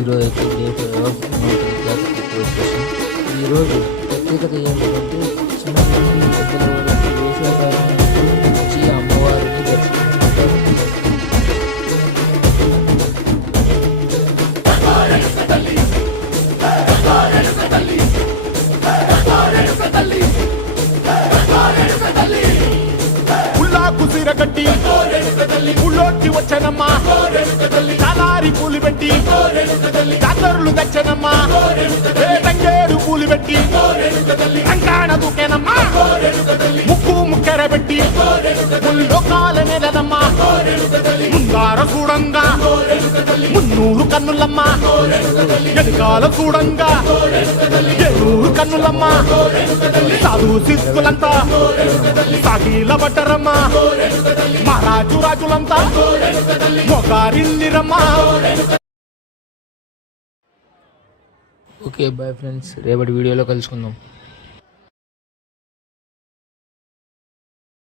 ఈరోజు అయితే ఈరోజు ప్రత్యేకత ఏంటంటే చిన్నపిల్లలు పెద్దల వరకు వేషధారణ వచ్చి అమ్మవారిని దర్శించుకుంటారు. కుసిరగట్టి పుల్లోకి వచ్చనమ్మా, చాలారి పూలు పెట్టి జాతరులు తెచ్చనమ్మా, తంగేడు పూలు పెట్టి రంగాణ దూకేనమ్మా, ముక్కు ముక్కెర పెట్టి ముల్లోకాల నెలనమ్మా, ముందార చూడంగా మున్నూరు కన్నులమ్మా, ఎనకాల చూడంగా ఏనూరు కన్నులమ్మా, చదువు సిద్ధులంతా సాగిల పట్టరమ్మా, మహారాజు రాజులంతా మొగారిల్లిరమ్మా. ఓకే బాయ్ ఫ్రెండ్స్, రేపటి వీడియోలో కలుసుకుందాం.